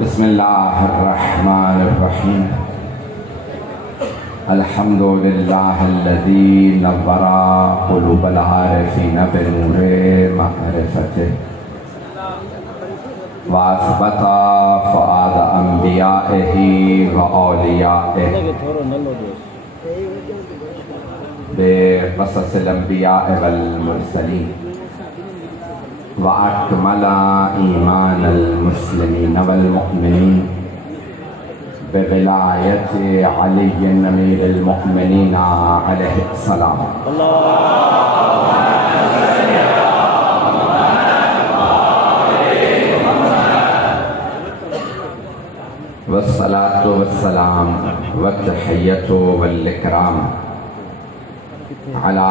بسم اللہ الرحمن الرحیم الحمد للہ الذی نور قلوب العارفین بنور معرفتہ واثبت فؤاد انبیائہ واولیائہ بقصص الانبیاء والمرسلین وأكمل إيمان المسلمين والمؤمنين بولاية علي أمير المؤمنين عليه السلام. والصلاة والسلام والتحية والإكرام على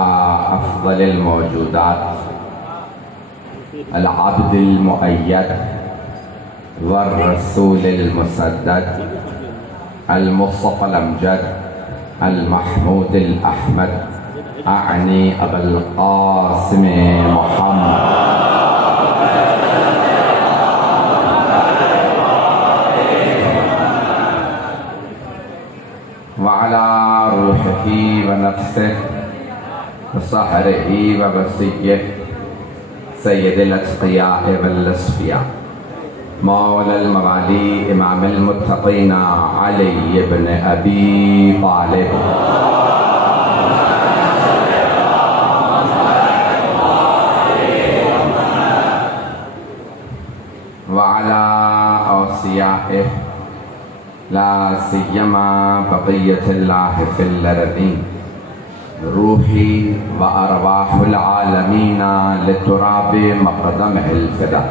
أفضل الموجودات العبد المؤيد والرسول المسدد المصطفى الأمجد المحمود الأحمد أعني أبا القاسم محمد وعلى روحه ونفسه وصهره ووصيه سید الاتقیاء والاصفیاء مولا الموالی امام المتقین علی بن ابی طالب وعلى اوصیائه لا سیما بقیت اللہ فی الارضین روحی و ارواح العالمین لتراب مقدمہ الفدا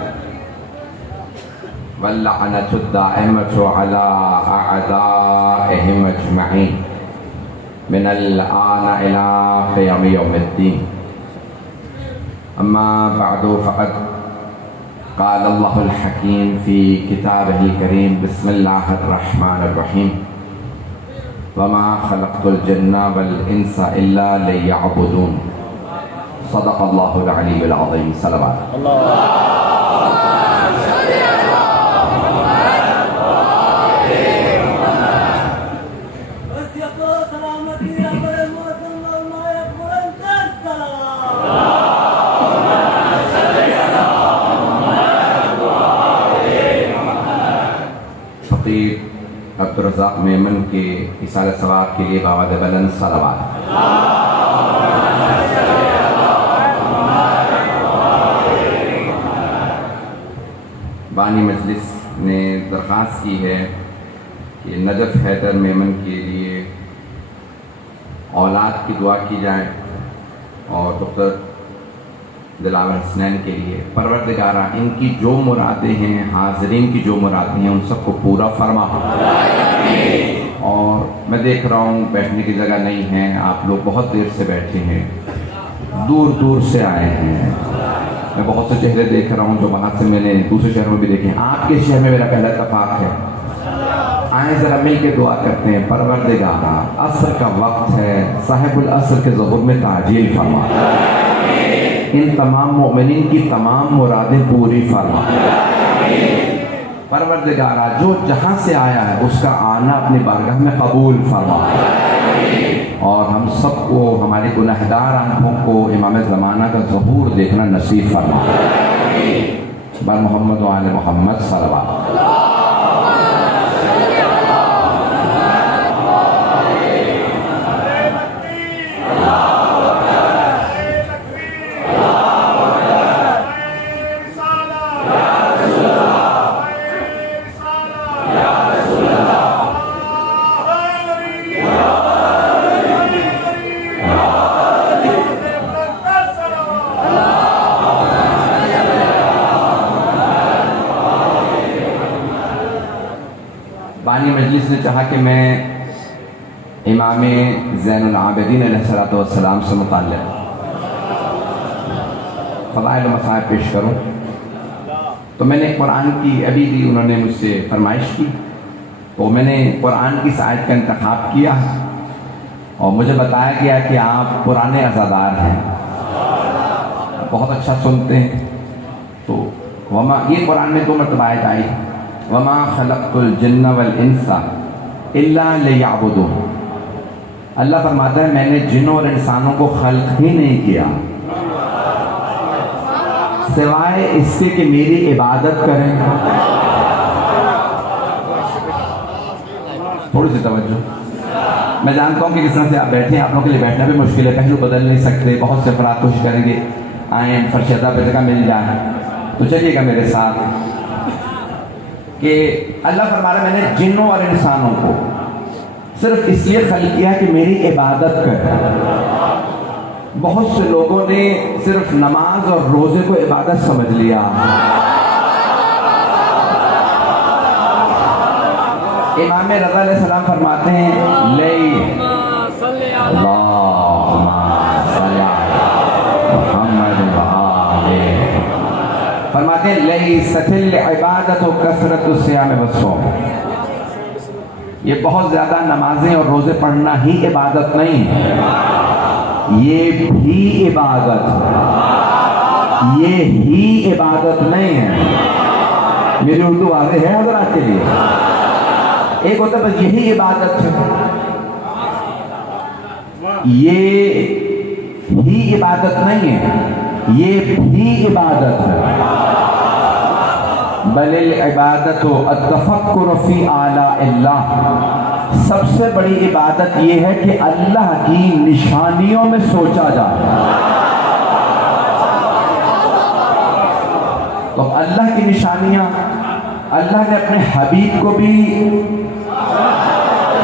واللعنة الدائمة على أعدائهم أجمعين من الآن إلى قيام يوم الدين. أما بعد فقد قال الله الحكيم في كتابه الكريم بسم الله الرحمن الرحيم وما خلقت الجن والانس الا ليعبدون صدق الله العلي العظيم. صلوات عبدالرزاق میمن کے اصالہ ثواب کے لیے باوعد بلند صلوات. بانی مجلس نے درخواست کی ہے کہ نجف حیدر میمن کے لیے اولاد کی دعا کی جائے اور ڈاکٹر دلاور حسنین کے لیے. پروردگارہ ان کی جو مرادیں ہیں حاضرین کی جو مرادیں ہیں ان سب کو پورا فرما. اور میں دیکھ رہا ہوں بیٹھنے کی جگہ نہیں ہے, آپ لوگ بہت دیر سے بیٹھے ہیں, دور دور سے آئے ہیں. میں بہت سے چہرے دیکھ رہا ہوں جو باہر سے میں نے دوسرے شہروں میں بھی دیکھے ہیں. آپ کے شہر میں میرا پہلا اتفاق ہے. آئیں ذرا مل کے دعا کرتے ہیں. پروردگارہ عصر کا وقت ہے, صاحب العصر کے ظہور میں تعجیل فرما. ان تمام مومنین کی تمام مرادیں پوری فرما. پروردگارہ جو جہاں سے آیا ہے اس کا آنا اپنی بارگاہ میں قبول فرما. اور ہم سب کو ہماری گنہگار آنکھوں کو امام زمانہ کا ظہور دیکھنا نصیب فرما. بر محمد و آل محمد صلوات. بانی مجلس نے چاہا کہ میں امام زین العابدین علیہ السلام سے متعلق فضائل و مصائب پیش کروں. تو میں نے قرآن کی ابھی بھی انہوں نے مجھ سے فرمائش کی تو میں نے قرآن کی آیت کا انتخاب کیا اور مجھے بتایا گیا کہ آپ پرانے عزادار ہیں, بہت اچھا سنتے ہیں. تو یہ قرآن میں 2 مرتبہ آیت آئی وما خلقت الجن والانس الا لیعبدون. اللہ فرماتا ہے میں نے جنوں اور انسانوں کو خلق ہی نہیں کیا سوائے اس کے کہ میری عبادت کریں. تھوڑی سی توجہ. میں جانتا ہوں کہ جس طرح سے آپ بیٹھے ہیں آپ لوگوں کے لیے بیٹھنا بھی مشکل ہے, پہلو بدل نہیں سکتے, بہت سے افراد کوشش کریں گے آئیں فرشتہ پہ جگہ مل جائیں, تو چلیے گا میرے ساتھ کہ اللہ فرما رہا ہے میں نے جنوں اور انسانوں کو صرف اس لیے خلق کیا کہ میری عبادت کریں. بہت سے لوگوں نے صرف نماز اور روزے کو عبادت سمجھ لیا. امام رضا علیہ السلام فرماتے ہیں فرماتے ہیں لیست العبادۃ کثرۃ الصیام والصوم. یہ بہت زیادہ نمازیں اور روزے پڑھنا ہی عبادت نہیں, یہ بھی عبادت, یہ ہی عبادت نہیں ہے. میری اردو واضح ہے حضرات کے لیے؟ ایک ہوتا ہے بس یہی عبادت ہے, یہ ہی عبادت نہیں ہے, یہ بھی عبادت ہے. بل العبادت التفکر فی آلاء اللہ. سب سے بڑی عبادت یہ ہے کہ اللہ کی نشانیوں میں سوچا جائے. تو اللہ کی نشانیاں, اللہ نے اپنے حبیب کو بھی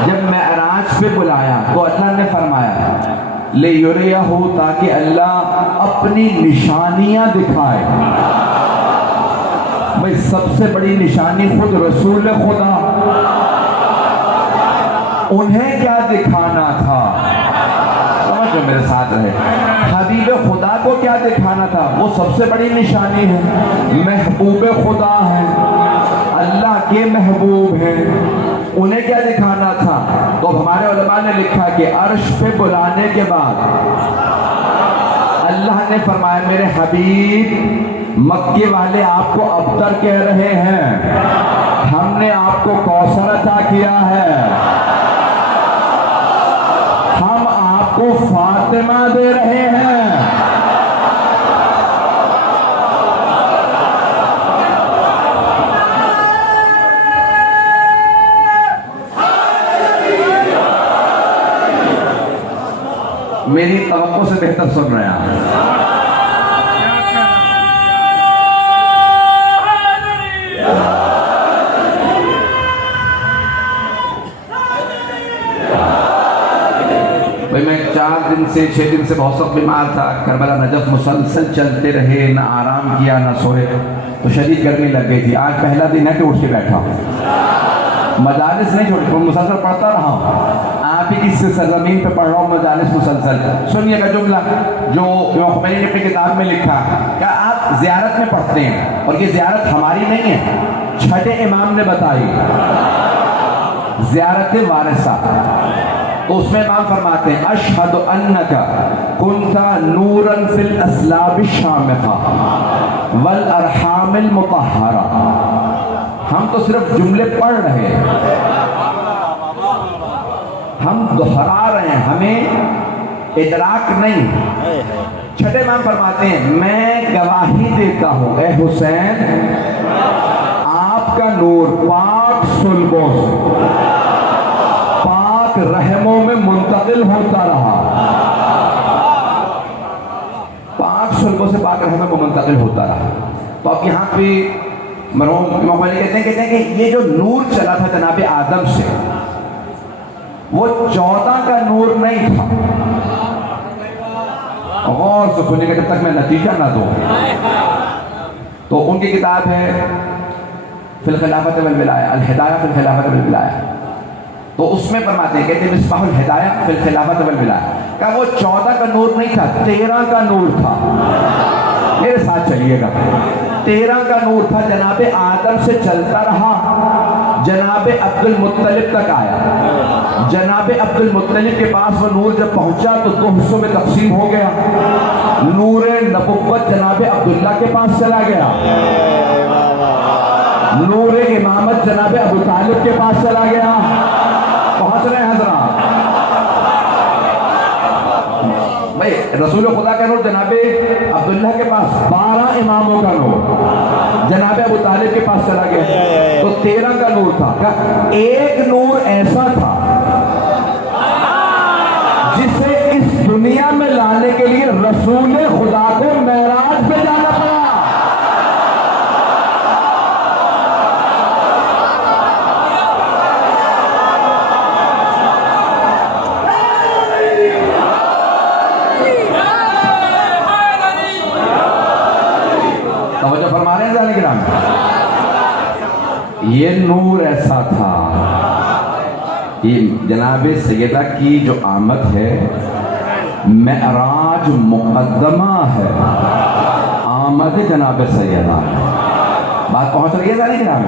جب معراج پہ بلایا تو اللہ نے فرمایا لِیُرِیَہُ, تاکہ اللہ اپنی نشانیاں دکھائے. بھئی سب سے بڑی نشانی خود رسول خدا, انہیں کیا دکھانا تھا؟ سمجھو میرے ساتھ رہے. حبیب خدا کو کیا دکھانا تھا؟ وہ سب سے بڑی نشانی ہے. محبوب خدا ہے, اللہ کے محبوب ہیں, انہیں کیا دکھانا تھا؟ تو ہمارے علماء نے لکھا کہ عرش پہ بلانے کے بعد اللہ نے فرمایا میرے حبیب مکے والے آپ کو ابتر کہہ رہے ہیں, ہم نے آپ کو کوثر عطا کیا ہے, ہم آپ کو فاطمہ دے رہے ہیں. میری توقع سے بہتر سن رہے ہیں. بھائی میں 4 دن سے 6 دن سے بہت سخت بیمار تھا, کربلا نجف مسلسل چلتے رہے, نہ آرام کیا نہ سوئے, تو شدید گرمی لگ گئی تھی. آج پہلا دن ہے کہ اٹھ کے بیٹھا ہوں, مجالس نہیں چھوڑی, مسلسل پڑھتا رہا ہوں. آپ ہی کی سرزمین پہ پڑھ رہا ہوں مجالس مسلسل. سنیے گا جملہ جو امام خمینی نے اپنی کتاب میں لکھا کہ آپ زیارت میں پڑھتے ہیں, اور یہ زیارت ہماری نہیں ہے, چھٹے امام نے بتائی, زیارت وارثہ. تو اس میں امام فرماتے ہیں اشہد انک کنت نورا فی الاسلاب الشامخہ والارحام المطہرہ. ہم تو صرف جملے پڑھ رہے ہیں, ہم دہرا رہے ہیں, ہمیں ادراک نہیں. چھٹے امام فرماتے ہیں میں گواہی دیتا ہوں اے حسین, آپ کا نور پاک صلبوں سے پاک رحموں میں منتقل ہوتا رہا, پاک صلبوں سے پاک رحموں میں منتقل ہوتا رہا. تو اب یہاں پہ مرحوم امام خمینی کہتے ہیں کہ یہ جو نور چلا تھا جناب آدم سے, وہ 14 کا نور نہیں تھا. غور سے سنیے گا جب تک میں نتیجہ نہ دوں. تو ان کی کتاب ہے فی الخلافت والولایہ, الہدایہ فی الخلافت والولایہ. تو اس میں فرماتے ہیں, کہتے ہیں مصباح الہدایہ فی الخلافت والولایہ, کہ وہ 14 کا نور نہیں تھا, 13 کا نور تھا. میرے ساتھ چلیے گا. 13 کا نور تھا, جناب آدم سے چلتا رہا, جناب عبد المطلب تک آیا. جناب عبد المطلب کے پاس وہ نور جب پہنچا تو 2 حصوں میں تقسیم ہو گیا. نور نبوت جناب عبداللہ کے پاس چلا گیا, نور امامت جناب ابو طالب کے پاس چلا گیا. پہنچ رہے ہیں حضرات بھائی. رسول خدا کا نور جناب عبداللہ کے پاس 12 اماموں کا نور جناب ابو طالب کے پاس چلا گیا تو 13 کا نور تھا. ایک نور ایسا تھا جسے اس دنیا میں لانے کے لیے رسول خدا کو معراج پہ جانا پڑا. توجہ فرما رہے ہیں ذرا کرام. یہ نور ایسا تھا. یہ جناب سیدہ کی جو آمد ہے معراج مقدمہ ہے. آمد جناب سیدہ بات پہنچ رہی ہے ذرا کرام.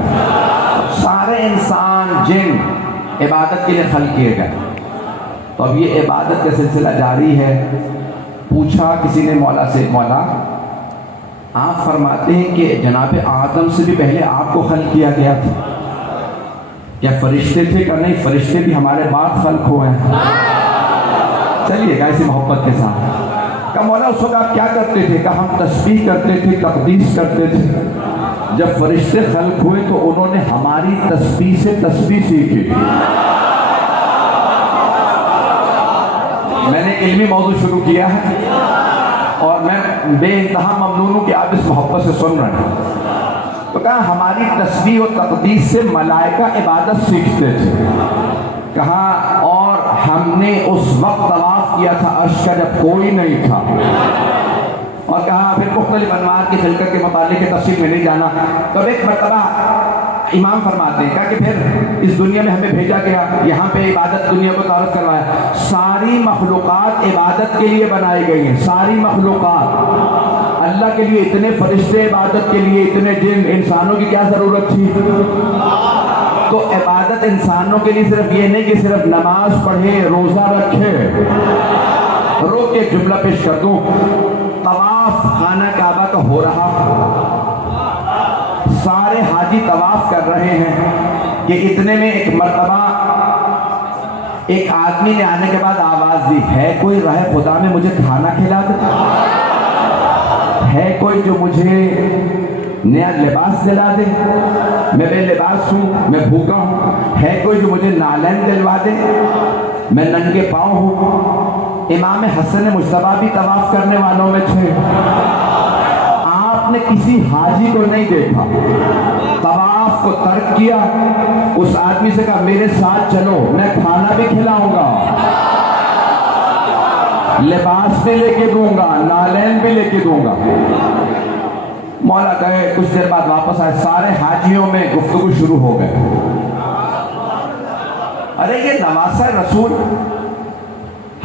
سارے انسان جن عبادت کے لیے خلق کیے گئے تو اب یہ عبادت کا سلسلہ جاری ہے. پوچھا کسی نے مولا سے, مولا آپ فرماتے ہیں کہ جناب آدم سے بھی پہلے آپ کو خلق کیا گیا تھا, کیا فرشتے تھے؟ کہ نہیں, فرشتے بھی ہمارے بعد خلق ہوئے ہیں. چلیے گا ایسی محبت کے ساتھ. کہا مولا اس وقت آپ کیا کرتے تھے؟ کہا ہم تسبیح کرتے تھے, تقدیس کرتے تھے. جب فرشتے خلق ہوئے تو انہوں نے ہماری تسبیح سے تسبیح سیکھی. میں نے علمی موضوع شروع کیا ہے اور میں بے انتہا ممنون ہوں کہ آپ اس محبت سے سن رہے ہیں. تو کہا ہماری تسبیح و تقدیس سے ملائکہ عبادت سیکھتے تھے. کہا اور ہم نے اس وقت طواف کیا تھا عرش کا جب کوئی نہیں تھا. اور کہا پھر مختلف انوار کی خلقت کے متعلق کے تفصیل میں نہیں جانا. تو ایک مرتبہ امام فرماتے ہیں کہ پھر اس دنیا میں ہمیں بھیجا گیا, یہاں پہ عبادت دنیا کو تعارف کروایا. ساری مخلوقات عبادت کے لیے بنائی گئی ہیں. ساری مخلوقات اللہ کے لیے. اتنے فرشتے عبادت کے لیے, اتنے جن, انسانوں کی کیا ضرورت تھی؟ تو عبادت انسانوں کے لیے صرف یہ نہیں کہ صرف نماز پڑھے, روزہ رکھے. روک کے جملہ پیش کر دوں. طواف خانہ کعبہ کا ہو رہا, سارے حاجی طواف کر رہے ہیں کہ اتنے میں ایک مرتبہ ایک آدمی نے آنے کے بعد آواز دی, ہے کوئی راہ خدا میں مجھے کھانا کھلا دے؟ ہے کوئی جو مجھے نیا لباس دلا دے؟ میں بے لباس ہوں, میں بھوکا ہوں. ہے کوئی جو مجھے نالین دلوا دے؟ میں ننگے پاؤں ہوں. امام حسن مجتبیٰ بھی طواف کرنے والوں میں تھے. آپ نے کسی حاجی کو نہیں دیکھا, طواف کو ترک کیا. اس آدمی سے کہا میرے ساتھ چلو, میں کھانا بھی کھلاؤں گا, لباس بھی لے کے دوں گا, نالین بھی لے کے دوں گا. مولا گئے, کچھ دیر بعد واپس آئے. سارے حاجیوں میں گفتگو شروع ہو گئے. ارے یہ نواسہ رسول,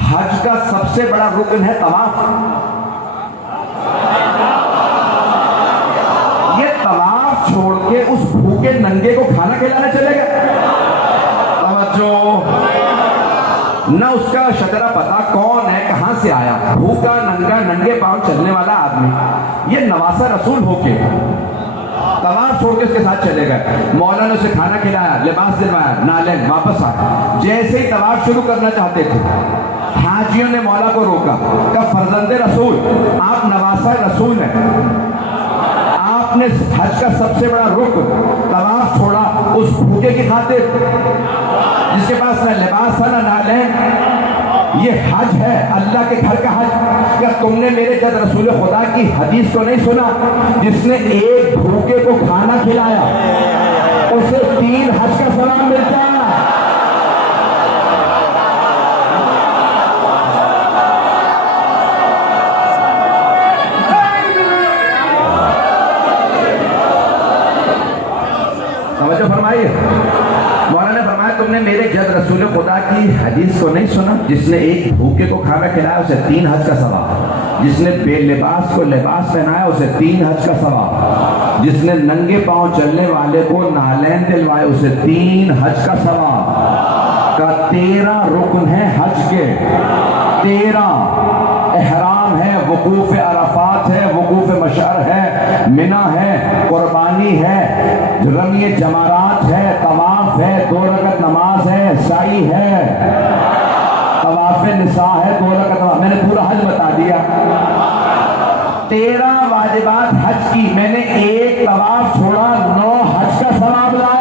حج کا سب سے بڑا رکن ہے طواف. یہ طواف چھوڑ کے اس بھوکے ننگے کو کھانا کھلانے چلے گئے. توجہ, نہ اس کا شجرہ پتا کون ہے, کہاں سے آیا, بھوکا ننگا ننگے پاؤں چلنے والا آدمی. یہ نواسہ رسول ہو کے طواف چھوڑ کے اس کے ساتھ چلے گئے. مولا نے اسے کھانا کھلایا, لباس دلوایا, نالین, واپس آئے. جیسے ہی طواف شروع کرنا چاہتے تھے, حاجیوں نے مولا کو روکا. کہا فرزند رسول, آپ نواسہ رسول ہیں, آپ نے حج کا سب سے بڑا رکن طواف چھوڑا اس بھوکے کی خاطر جس کے پاس نہ لباس تھا نہ نالین. یہ حج ہے, اللہ کے گھر کا حج. کیا تم نے میرے جد رسول خدا کی حدیث کو نہیں سنا, جس نے ایک بھوکے کو کھانا کھلایا اسے 3 حج کا ثواب ملتا ہے؟ توجہ فرمائیے. مولانا نے فرمایا تم نے میرے جد رسول خدا کی حدیث کو نہیں سنا, جس نے ایک بھوکے کو کھانا کھلایا اسے 3 حج کا ثواب, جس نے بے لباس کو لباس پہنایا اسے 3 حج کا ثواب, جس نے ننگے پاؤں چلنے والے کو نالین دلوائے اسے 3 حج کا ثواب. کا 13 رکن ہے حج کے, 13 احرام ہے, وقوف عرفات ہے, وقوف مشعر ہے, منا ہے، قربانی ہے، رمی جمارات ہے، طواف ہے، 2 رکعت نماز ہے، سعی ہے، طواف نساء ہے، 2 رکعت نماز. میں نے پورا حج بتا دیا. 13 واجبات حج کی، میں نے 1 طواف چھوڑا، 9 حج کا ثواب لایا.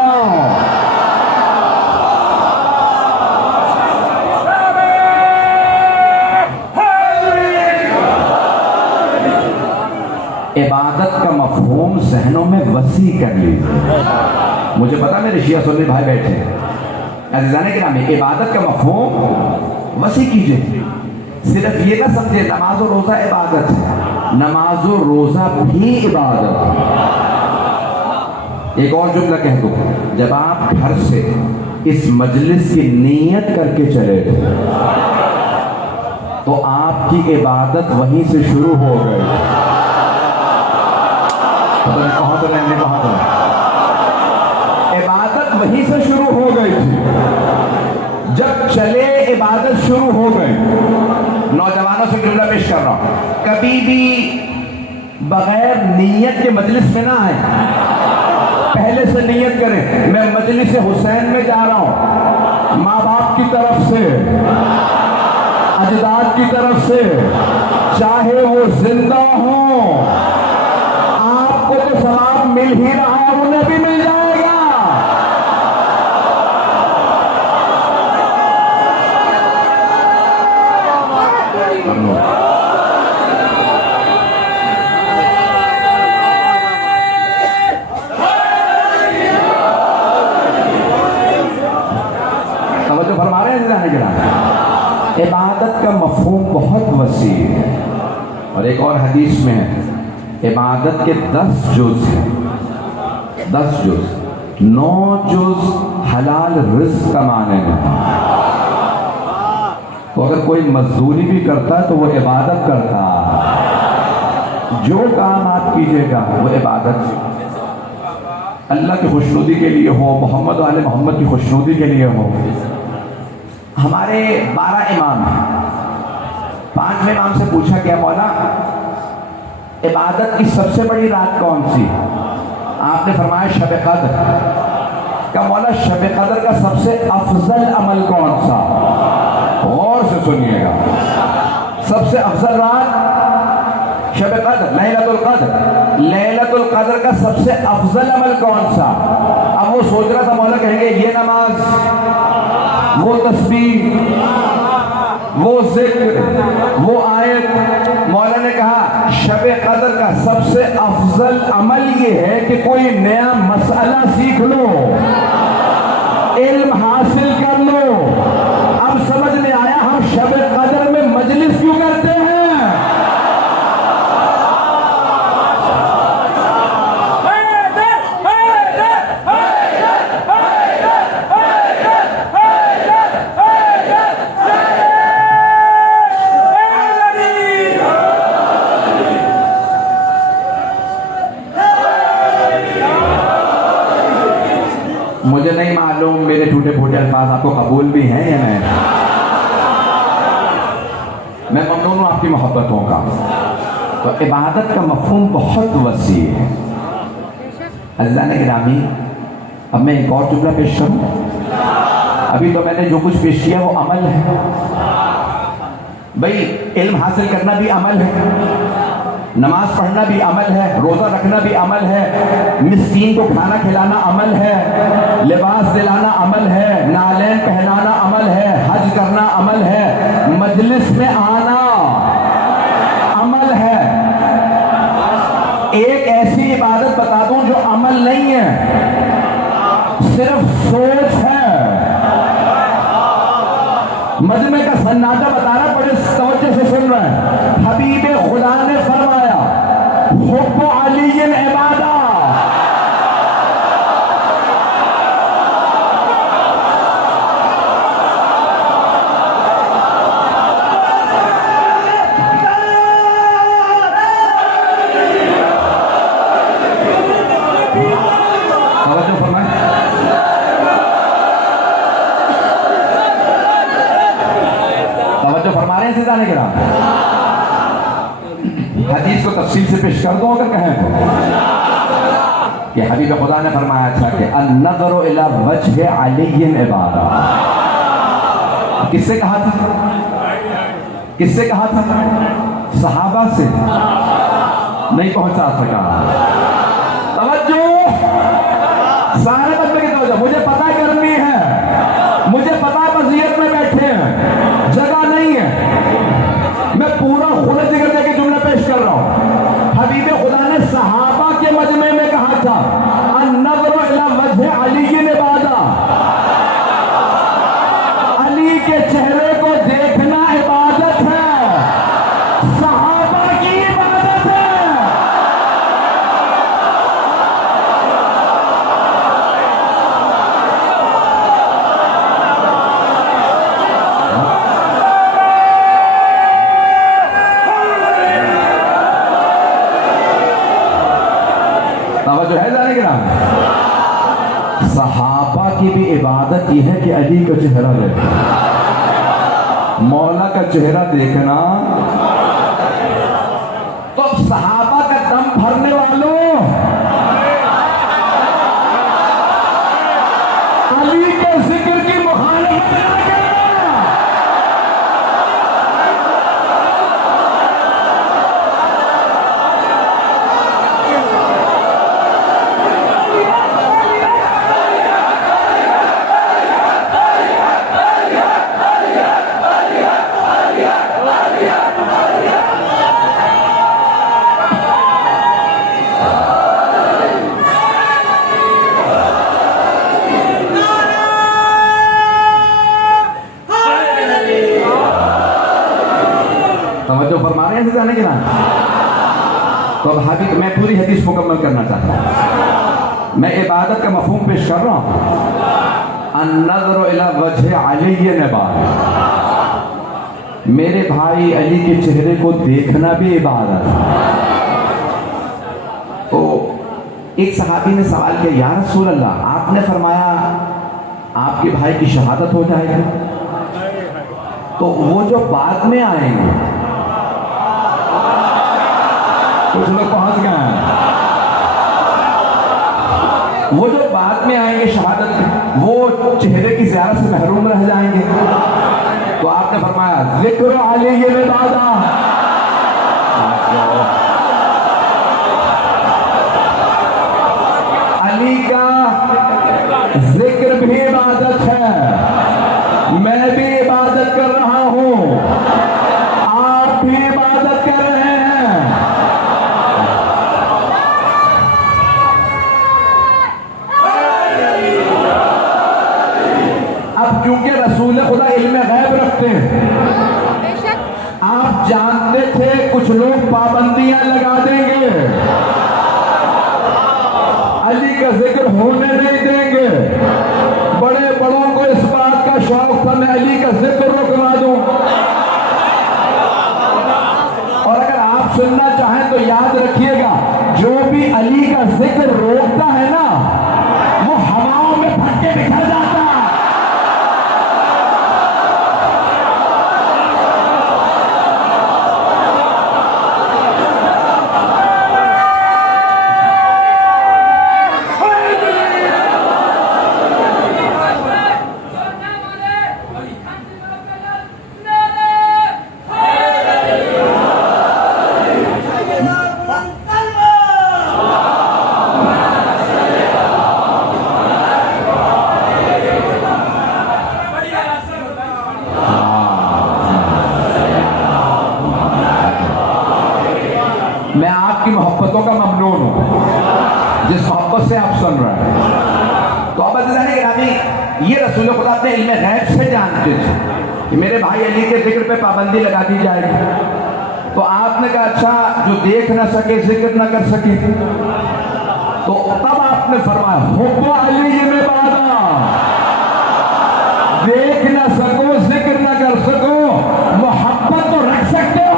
عبادت کا مفہوم ذہنوں میں وسیع کر لیجیے. مجھے پتا میرے شیعہ سنی بھائی بیٹھے ہیں. عزیزان کرام، عبادت کا مفہوم وسیع کیجیے. صرف یہ نہ سمجھے نماز و روزہ عبادت ہے، نماز و روزہ بھی عبادت ہے. ایک اور جملہ کہہ دو، جب آپ گھر سے اس مجلس کی نیت کر کے چلے گئے تو آپ کی عبادت وہیں سے شروع ہو گئی. کہاں تو میں نے کہا تھا عبادت وہیں سے شروع ہو گئی تھی. جب چلے عبادت شروع ہو گئی. نوجوانوں سے جملہ پیش کر رہا ہوں، کبھی بھی بغیر نیت کے مجلس میں نہ آئے. پہلے سے نیت کریں، میں مجلس حسین میں جا رہا ہوں، ماں باپ کی طرف سے، اجداد کی طرف سے، چاہے وہ زندہ ہوں، آپ کو تو ثواب مل ہی رہا ہے، انہیں بھی مل جائے گا. توجہ فرما رہے ہیں جانے کے بعد. عبادت کا مفہوم بہت وسیع ہے. اور ایک اور حدیث میں ہے عبادت کے 10 جز ہیں. 10 جز، 9 جز حلال رزق کمانے میں. تو اگر کوئی مزدوری بھی کرتا ہے تو وہ عبادت کرتا ہے. جو کام آپ کیجیے گا وہ عبادت ہے. اللہ کی خوشنودی کے لیے ہو، محمد آل محمد کی خوشنودی کے لیے ہو. ہمارے 12 امام ہیں. 5ویں امام سے پوچھا کہ مولا عبادت کی سب سے بڑی رات کون سی؟ آپ نے فرمایا شب قدر. کہ مولا شب قدر کا سب سے افضل عمل کون سا؟ غور سے سنیے گا. سب سے افضل رات شب قدر، لیلۃ القدر. لیلۃ القدر کا سب سے افضل عمل کون سا؟ اب وہ سوچ رہا تھا مولا کہیں گے یہ نماز، وہ تسبیح، وہ ذکر، وہ آیت. مولا نے کہا شب قدر کا سب سے افضل عمل یہ ہے کہ کوئی نیا مسئلہ سیکھ لو، علم حاصل کر لو. اب سمجھ میں آیا ہم شب قدر میں مجلس کیوں کرتے ہیں. مجھے نہیں معلوم میرے ٹوٹے پھوٹے الفاظ آپ کو قبول بھی ہیں یا نہیں. میں ممنون ہوں آپ کی محبتوں کا. تو عبادت کا مفہوم بہت وسیع ہے. عزیزان گرامی، اب میں ایک اور جملہ پیش کروں. ابھی تو میں نے جو کچھ پیش کیا وہ عمل ہے. بھئی علم حاصل کرنا بھی عمل ہے، نماز پڑھنا بھی عمل ہے، روزہ رکھنا بھی عمل ہے، مسکین کو کھانا کھلانا عمل ہے، لباس دلانا عمل ہے، نالین پہنانا عمل ہے، حج کرنا عمل ہے، مجلس میں آنا عمل ہے. ایک ایسی عبادت بتا دوں جو عمل نہیں ہے، صرف سوچ ہے. مجمع کا سناٹا بتا رہا، بڑے توجہ سے سن رہے ہیں. حبیب خدا نے فرمایا حب علی عبادہ. حدیث حدیث کو تفصیل سے پیش کر دوں اگر کہیں تو کہ حبیب خدا نے فرمایا تھا کہ النظر الی وجہ علی عبادہ. کس سے کہا تھا؟ کس سے کہا تھا؟ صحابہ سے. نہیں پہنچا سکا. توجہ سارے بندے کی توجہ. مجھے پتا گرمی ہے, مجھے پتا وضعیت میں بیٹھے ہیں, جگہ نہیں ہے, میں پورا خلے ذکر دے کے جملہ پیش کر رہا ہوں. حبیب خدا نے صحابہ کے مجمع میں کہا تھا النظر الی وجہ علی عبادہ, علی کے چہرے کو دیکھنا عبادت ہے, صحابہ کی عبادت ہے. توجہ ہے جانے کے نام. صحابہ کی بھی عبادت یہ ہے کہ علی کا چہرہ دیکھنا, مولا کا چہرہ دیکھنا. تو اب صحابہ کا دم بھرنے والوں, علی کے ذکر کی مخالفت نہ کرنا. توجہ فرما رہے ہیں جانے کے نام. تو اب حدیث میں پوری حدیث مکمل کرنا چاہتا ہوں. میں عبادت کا مفہوم پیش کر رہا ہوں. النظر الی وجہ علی عبادہ, میرے بھائی علی کے چہرے کو دیکھنا بھی عبادت ہے. تو ایک صحابی نے سوال کیا, یا رسول اللہ آپ نے فرمایا آپ کے بھائی کی شہادت ہو جائے گی, تو وہ جو بعد میں آئیں گے, کچھ لوگ پہنچ گئے ہیں, وہ جو بعد میں آئیں گے شہادت, وہ چہرے کی زیارت سے محروم رہ جائیں گے. تو آپ نے فرمایا ذکر علی عبادہ, علی کا ذکر بھی عبادت ہے. میں بھی عبادت کر رہا ہوں, آپ بھی عبادت کر رہے ہیں. اب کیونکہ رسول خدا علم غیب رکھتے ہیں, آپ جانتے تھے کچھ لوگ پابندیاں لگا دیں گے, علی کا ذکر ہونے نہیں دیں گے. بڑے بڑوں کو اس بات کا شوق تھا میں علی کا ذکر رکوا دوں. اور اگر آپ سننا چاہیں تو یاد رکھیے گا, جو بھی علی کا ذکر روکتا ہے نا, وہ ہواؤں میں پھٹ کے بکھر جاتا ہے. میں آپ کی محبتوں کا ممنون ہوں, جس محبت سے آپ سن رہے ہیں. تو اب یہ رسول خدا اپنے علم غیب سے جانتے تھے کہ میرے بھائی علی کے ذکر پہ پابندی لگا دی جائے گی. تو آپ نے کہا اچھا جو دیکھ نہ سکے, ذکر نہ کر سکے, تو تب آپ نے فرمایا حب علی عبادہ, دیکھ نہ سکو, ذکر نہ کر سکو, محبت تو رکھ سکتے ہو.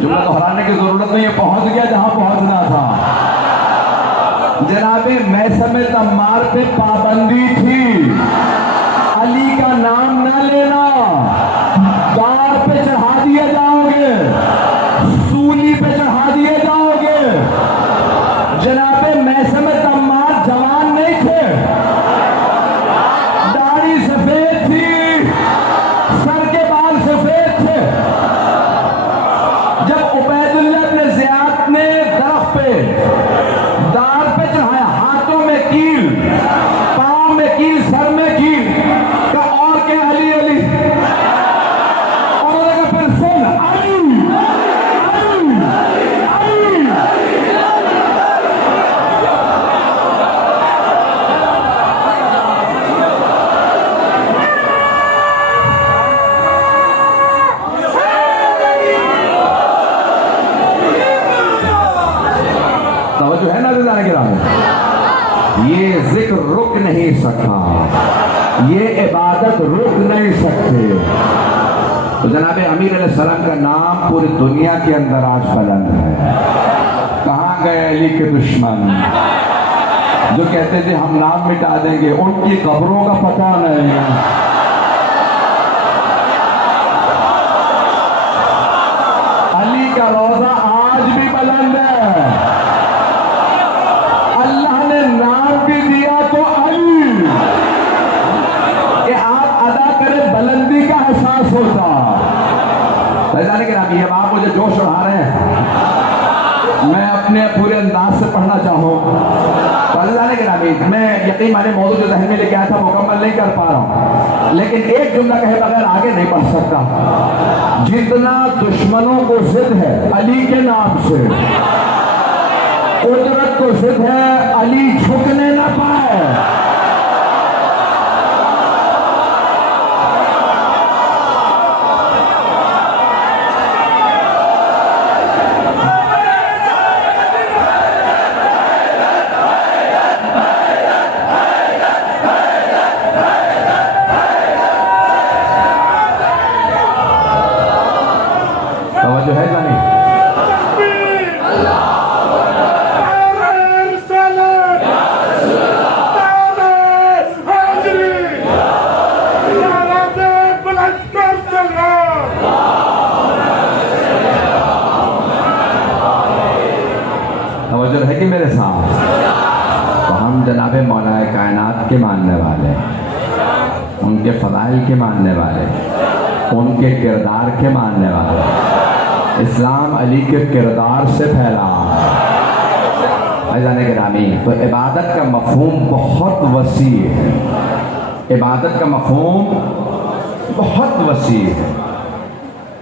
جملہ دہرانے کی ضرورت نہیں ہے، پہنچ گیا جہاں پہنچنا تھا۔ جناب میثم تمار پہ پابندی تھی، علی کا نام نہ لینا، دار پہ چڑھا دیے جاؤ گے، سولی پہ چڑھا دیے جاؤ گے۔ جناب میثم تمار جوان نہیں تھے، داڑھی سفید تھی، سر کے بال سفید تھے۔ جب عبید اللہ بن زیاد نے درخت پہ دار پہ چڑھایا، ہاتھوں میں کیل، پاؤں میں کیل، سر میں کیل، کہ اور کہ علی علی، اور نے کہا پھر سن علی علی علی۔ توجہ ہے نا عزیزان کرام، یہ ذکر رک نہیں سکتا، یہ عبادت رک نہیں سکتے۔ تو جناب امیر علیہ السلام کا نام پوری دنیا کے اندر آج بلند ہے۔ کہاں گئے علی کے دشمن جو کہتے تھے ہم نام مٹا دیں گے، ان کی قبروں کا پتہ نہیں۔ علی کا روضہ آج بھی بلند ہے، اللہ نے نام بھی دیا تو علی، کہ آپ ادا کریں بلندی کا احساس ہوتا۔ فیضان کے نام، یہ آپ مجھے جوش اڑا رہے ہیں، میں اپنے پورے انداز سے پڑھنا چاہوں۔ فیضان کے نام، میں یقین مانے موضوع جو ذہن میں لے کے آیا تھا مکمل نہیں کر پا رہا ہوں، لیکن ایک جملہ کہے بغیر آگے نہیں بڑھ سکتا۔ جتنا دشمنوں کو ضد ہے علی کے نام سے، قدرت کو ضد ہے علی جھکنے نہ پائے۔ توجہ ہے جانی؟ توجہ ہے کہ میرے ساتھ؟ تو ہم جناب مولا کائنات کے ماننے والے، ان کے فضائل کے ماننے والے، ان کے کردار کے ماننے والے۔ اسلام علی کے کردار سے پھیلا۔ عزیزان گرامی، تو عبادت کا مفہوم بہت وسیع ہے، عبادت کا مفہوم بہت وسیع ہے۔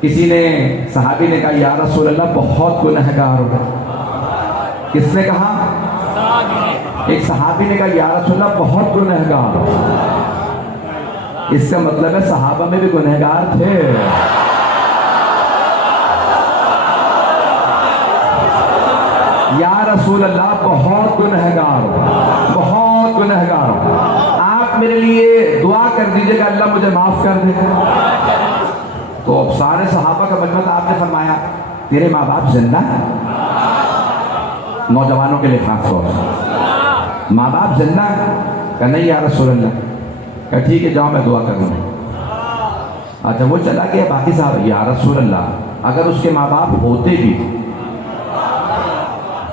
کسی نے، صحابی نے کہا یا رسول اللہ بہت گنہگار ہو۔ کس نے کہا؟ ایک صحابی نے کہا یا رسول اللہ بہت گنہگار ہو۔ اس کا مطلب ہے صحابہ میں بھی گنہگار تھے۔ یا رسول اللہ بہت گنہگار ہو، بہت گنہگار ہو، آپ میرے لیے دعا کر دیجئے گا اللہ مجھے معاف کر دے۔ تو اب سارے صحابہ کا مجمع آپ نے فرمایا تیرے ماں باپ زندہ ہیں؟ نوجوانوں کے لیے خاص طور سے، ماں باپ زندہ ہیں؟ کہ نہیں یا رسول اللہ۔ کہ ٹھیک ہے جاؤ میں دعا کروں۔ اچھا وہ چلا گیا، باقی صاحب یا رسول اللہ اگر اس کے ماں باپ ہوتے بھی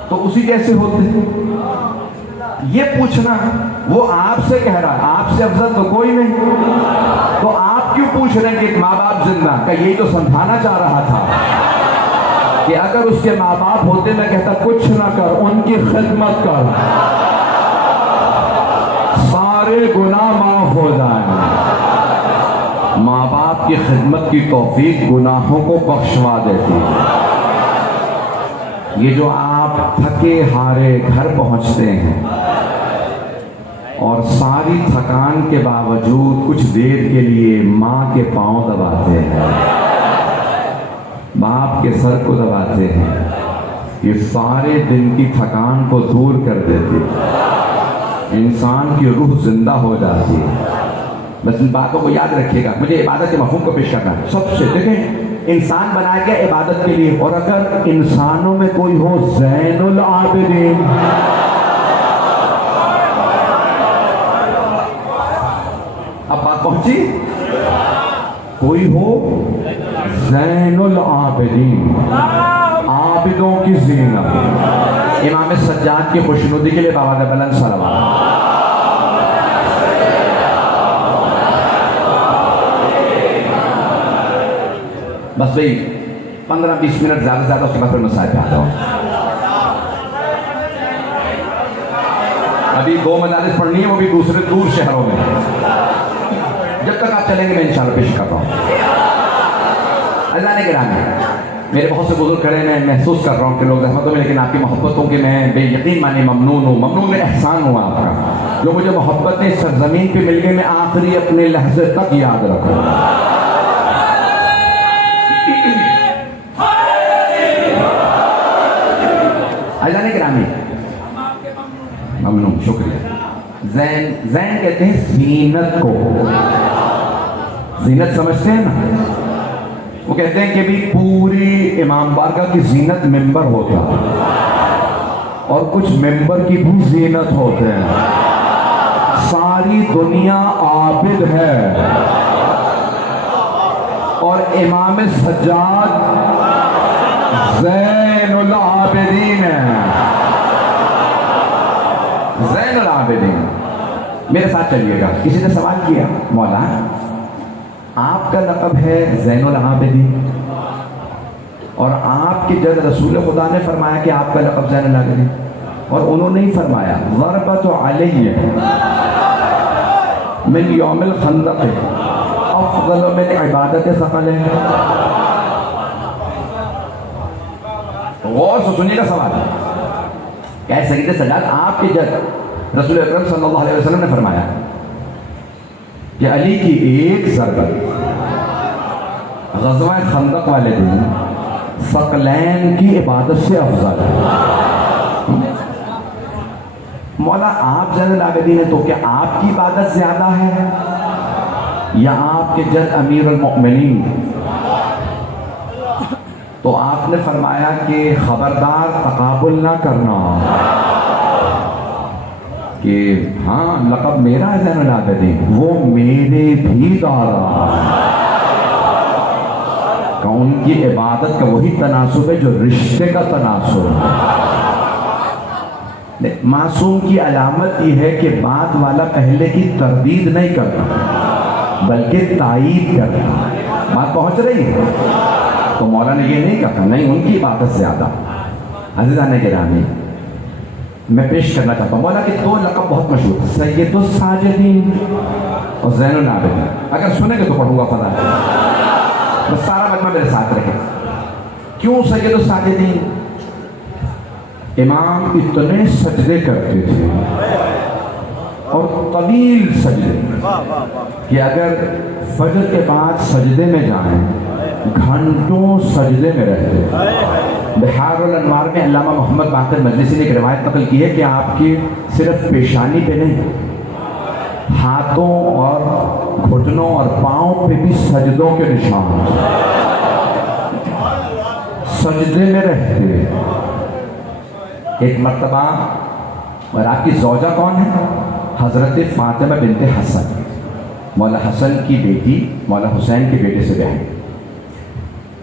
تو اسی کیسے ہوتے؟ یہ پوچھنا، وہ آپ سے کہہ رہا ہے، آپ سے افضل تو کوئی نہیں، تو آپ کیوں پوچھ رہے ہیں کہ ماں باپ زندہ؟ کہ یہی تو سمجھانا چاہ رہا تھا کہ اگر اس کے ماں باپ ہوتے میں کہتا کچھ نہ کر، ان کی خدمت کر، سارے گناہ معاف ہو جائیں۔ ماں باپ کی خدمت کی توفیق گناہوں کو بخشوا دیتی ہے۔ یہ جو آپ تھکے ہارے گھر پہنچتے ہیں اور ساری تھکان کے باوجود کچھ دیر کے لیے ماں کے پاؤں دباتے ہیں، باپ کے سر کو دباتے ہیں، یہ سارے دن کی تھکان کو دور کر دیتی ہے، انسان کی روح زندہ ہو جاتی ہے۔ بس ان باتوں کو یاد رکھیے گا، مجھے عبادت کے مفہوم کو پیش کرنا ہے۔ سب سے دیکھیں انسان بنایا گیا عبادت کے لیے، اور اگر انسانوں میں کوئی ہو زین العابدین، اب بات پہنچی، کوئی ہو زین العابدین، عابدوں کی زینت، امام سجاد کی خوشنودی کے لیے بابا بلند صلوات۔ بس بھئی 15-20 منٹ زیادہ سے زیادہ، اس کے بعد پھر مسائل پہ آتا ہوں۔ ابھی 2 مجالس پڑھنی ہے، وہ بھی دوسرے دور شہروں میں، جب تک آپ چلیں گے میں انشاءاللہ پیش کرتا ہوں۔ اللہ نے گرامی، میرے بہت سے بزرگ کھڑے، میں محسوس کر رہا ہوں کہ لوگ رحمتوں میں، لیکن آپ کی محبتوں کے میں بے یقین معنی ممنون ہوں، ممنون میں احسان ہوا آپ کا، جو مجھے محبتیں سرزمین پہ مل گئی، میں آخری اپنے لحظے تک یاد رکھوں۔ اللہ نے گرامی، ممنون، شکریہ۔ زین کہتے ہیں زینت کو، زینت سمجھتے ہیں نا؟ وہ کہتے ہیں کہ بھی پوری امام بارگاہ کی زینت ممبر ہوتا ہے، اور کچھ ممبر کی بھی زینت ہوتے ہیں، ساری دنیا عابد ہے، اور امام سجاد زین العابدین ہے، زین العابدین۔ میرے ساتھ چلیے گا۔ کسی نے سوال کیا، مولا آپ کا لقب ہے زین العابدین، اور آپ کی جد رسول خدا نے فرمایا کہ آپ کا لقب زین العابدین، اور انہوں نے ہی فرمایا ضربت علیہ من یوم الخندق افضل من عبادت ثقلین۔ غور سے سنیے کا سوال ہے، کہ سید سجاد آپ کے جد رسول اکرم صلی اللہ علیہ وسلم نے فرمایا کہ علی کی ایک ضربت غزوہ خندق والے دن ثقلین کی عبادت سے افضل ہے۔ مولا آپ زین العابدین ہیں، تو کیا آپ کی عبادت زیادہ ہے یا آپ کے جد امیر المؤمنین؟ تو آپ نے فرمایا کہ خبردار تقابل نہ کرنا، کہ ہاں لقب میرا ہے زین العابدین، وہ میرے بھی دارا، کہ ان کی عبادت کا وہی تناسب ہے جو رشتے کا تناسب ہے۔ معصوم کی علامت یہ ہے کہ بعد والا پہلے کی تردید نہیں کرتا بلکہ تائید کرتا۔ بات پہنچ رہی ہے؟ تو مولا نے یہ نہیں کہا نہیں ان کی عبادت زیادہ۔ عزیزان گرامی، میں پیش کرنا چاہتا ہوں، مولا کے 2 لقب بہت مشہور، سید الساجدین اور زین العابدین۔ اگر سنیں گے تو پڑھوں گا فضا، بس سارا مجمع میرے ساتھ رہے۔ کیوں سید الساجدین؟ امام اتنے سجدے کرتے تھے، اور طویل سجدے، کہ اگر فجر کے بعد سجدے میں جائیں گھنٹوں سجدے میں رہتے۔ بحار الانوار میں علامہ محمد باقر مجلسی نے ایک روایت نقل کی ہے کہ آپ کی صرف پیشانی پہ نہیں، ہاتھوں اور گھٹنوں اور پاؤں پہ بھی سجدوں کے نشان، سجدے میں رہتے۔ ایک مرتبہ، اور آپ کی زوجہ کون ہے؟ حضرت فاطمہ بنت حسن، مولا حسن کی بیٹی، مولا حسین کے بیٹے سے بہن،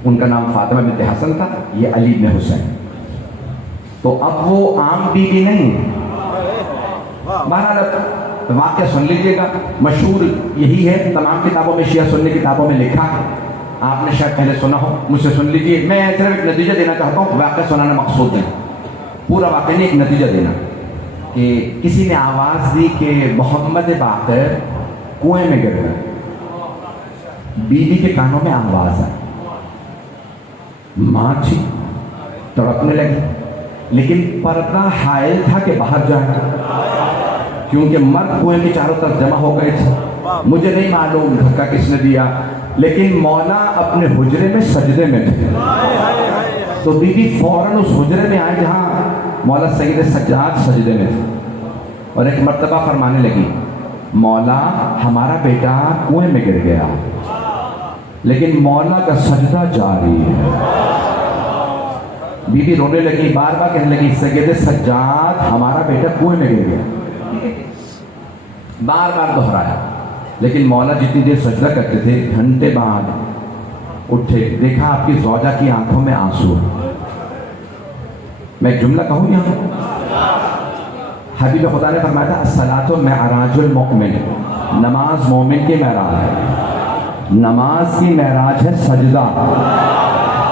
ان کا نام فاطمہ بنت حسن تھا، یہ علی بن حسین۔ تو اب وہ عام بیوی نہیں، بہرحال واقعہ سن لیجیے گا، مشہور یہی ہے، تمام کتابوں میں، شیعہ سنی کتابوں میں لکھا ہے، آپ نے شاید پہلے سنا ہو، مجھ سے سن لیجیے۔ میں صرف ایک نتیجہ دینا چاہتا ہوں، واقعہ سنانا مقصود نہیں، پورا واقعہ نہیں، ایک نتیجہ دینا، کہ کسی نے آواز دی کہ محمد باقر کنویں میں گر گئے۔ بیوی کے کانوں میں آواز آئی، ماں تھی، تڑپنے لگی، لیکن پردہ حائل تھا کہ باہر جائے، کیونکہ مرد کنویں کے چاروں طرف جمع ہو گئے تھے۔ مجھے نہیں معلوم دھکا کس نے دیا، لیکن مولا اپنے حجرے میں سجدے میں تھے، تو بی بی فوراً اس حجرے میں آئے جہاں مولا سید سجاد سجدے میں تھے، اور ایک مرتبہ فرمانے لگی، مولا ہمارا بیٹا کنویں میں گر گیا۔ لیکن مولا کا سجدہ جاری ہے. بی بی رونے لگی, بار بار کہنے لگی سید سجاد ہمارا بیٹا کنویں میں گر گیا, بار بار دہرایا. لیکن مولا جتنی دیر سجدہ کرتے تھے گھنٹے بعد اٹھے, دیکھا آپ کی زوجہ کی آنکھوں میں آنسو. میں ایک جملہ کہوں یہاں, حبیب خدا نے فرمایا تھا الصلاۃ معراج المؤمن, نماز مومن کی معراج ہے, نماز کی معراج ہے سجدہ,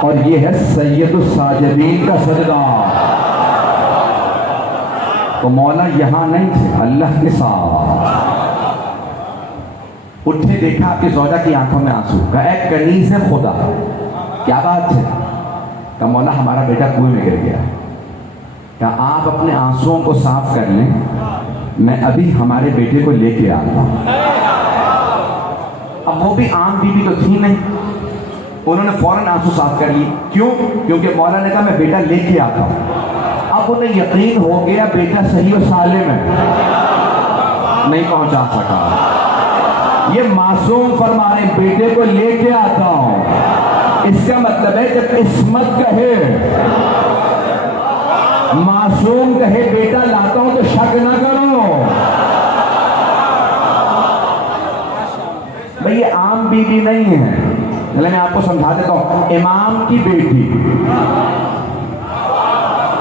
اور یہ ہے سید الساجدین کا سجدہ. تو مولا یہاں نہیں تھے, اللہ کے ساتھ اٹھے, دیکھا آپ کی زوجہ کی آنکھوں میں آنسو, کہا اے کنیز خدا کیا بات ہے؟ کہا مولا ہمارا بیٹا کنویں میں گر گیا. کہا آپ اپنے آنسوؤں کو صاف کر لیں, میں ابھی ہمارے بیٹے کو لے کے آتا ہوں. اب وہ بھی عام بیوی تو تھی نہیں, انہوں نے فوراً آنسو صاف کر لی. کیوں؟ کیونکہ مولا نے کہا میں بیٹا لے کے آتا ہوں. اب انہیں یقین ہو گیا بیٹا صحیح و سالم ہے, نہیں پہنچا سکا. یہ معصوم فرما رہے ہیں بیٹے کو لے کے آتا ہوں. اس کا مطلب ہے جب عصمت کہے, معصوم کہے بیٹا لاتا ہوں تو شک نہ کرو. بھئی یہ عام بیوی نہیں ہے, چلے میں آپ کو سمجھا دیتا ہوں. امام کی بیٹی,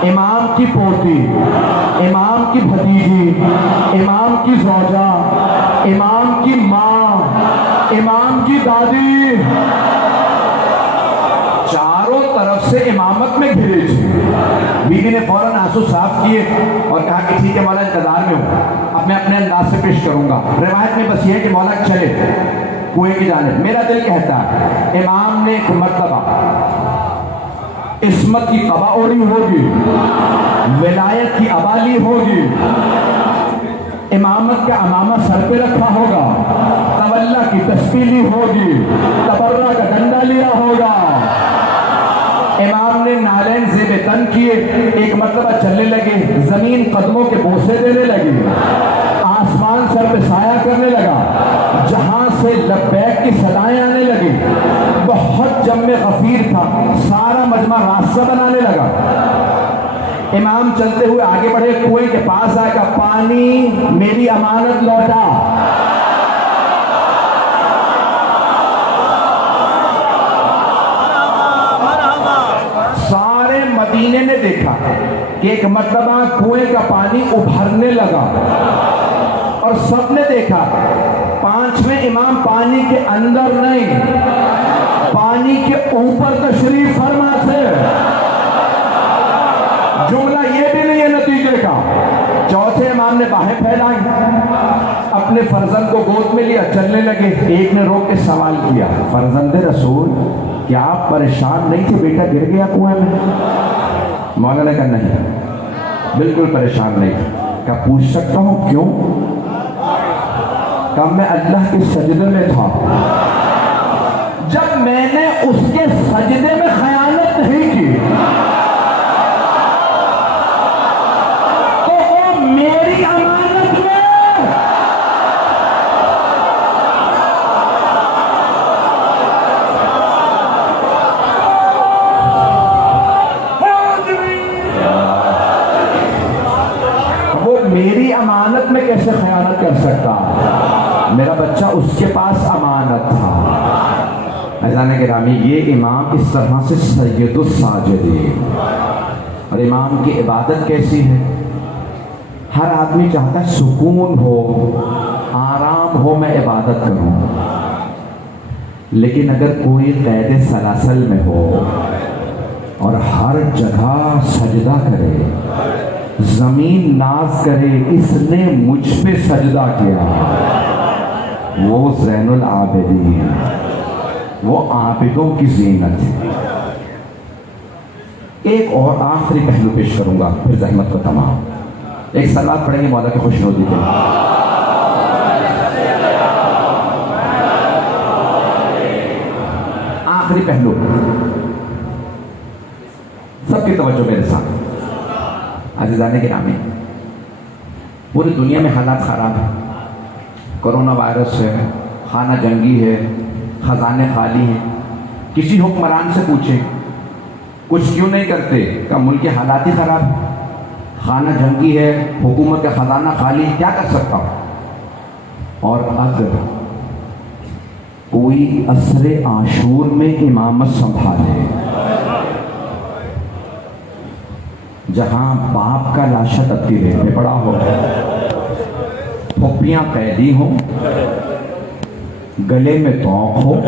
امام کی پوتی, امام کی بھتیجی, امام کی زوجہ, امام کی ماں, امام کی دادی, چاروں طرف سے امامت میں گھرے تھے. بیوی نے فوراً آنسو صاف کیے اور کہا کہ ٹھیک ہے مولا انتظار میں ہوں, اب میں اپنے انداز سے پیش کروں گا. روایت میں بس یہ ہے کہ مولا چلے کنویں کی جانب. میرا دل کہتا ہے امام نے ایک مرتبہ عصمت کی قبا اوڑھی ہوگی, ولایت کی ابالی ہوگی, امامت کا امامہ سر پہ رکھا ہوگا, تولا کی تسبیح لی ہوگی, تبرہ کا ڈنڈا لیا ہوگا. امام نے نالین زیب تن کیے, ایک مرتبہ چلنے لگے, زمین قدموں کے بوسے دینے لگی, آسمان سر پہ سایہ کرنے لگا, جہاں سے لبیک کی صدائیں آنے لگی. بہت جم غفیر تھا, سارا مجمع راستہ بنانے لگا. امام چلتے ہوئے آگے بڑھے, کنویں کے پاس آئے, کہا پانی میری امانت لوٹا. سارے مدینے نے دیکھا کہ ایک مرتبہ کنویں کا پانی ابھرنے لگا, اور سب نے دیکھا پانچویں امام پانی کے اندر نہیں, پانی کے اوپر تشریف فرما تھے. جملہ یہ بھی نہیں ہے نتیجے کا. چوتھے امام نے باہیں پھیلائیں, اپنے فرزند کو گود میں لیا, چلنے لگے. ایک نے روک کے سوال کیا, فرزند رسول کیا آپ پریشان نہیں تھے, بیٹا گر گیا کنویں میں؟ مولا نے کہا نہیں, بالکل پریشان نہیں. کہا پوچھ سکتا ہوں کیوں؟ کہا میں اللہ کے سجدے میں تھا, جب میں نے اس کے سجدے میں خیانت نہیں کی تو وہ میری امانت میں. وہ میری امانت میں کیسے خیانت کر سکتا؟ میرا بچہ اس کے پاس امانت تھا. عزیزان گرامی, یہ امام اس طرح سے سید الساجدین. اور امام کی عبادت کیسی ہے؟ ہر آدمی چاہتا ہے سکون ہو, آرام ہو, میں عبادت کروں. لیکن اگر کوئی قید سلاسل میں ہو اور ہر جگہ سجدہ کرے, زمین ناز کرے اس نے مجھ پہ سجدہ کیا, وہ زین العابدین, وہ عابدوں کی زینت ہے. ایک اور آخری پہلو پیش کروں گا, پھر زحمت کو تمام. ایک صلوات پڑھیں گے مولا کی خوشنودی پہ. آخری پہلو, سب کی توجہ میرے ساتھ. عزیزان گرامی, پوری دنیا میں حالات خراب ہیں. کرونا وائرس ہے, خانہ جنگی ہے, خزانے خالی ہیں. کسی حکمران سے پوچھیں کچھ کیوں نہیں کرتے؟ کہ ملک کے حالات ہی خراب، خانہ جنگی ہے، حکومت کا خزانہ خالی، کیا کر سکتا ہوں؟ اور اگر کوئی عصر عاشور میں امامت سنبھالے، جہاں باپ کا لاشا تبدیل میں پڑا ہو، پھپھیاں قیدی ہوں، گلے میں توق ہو،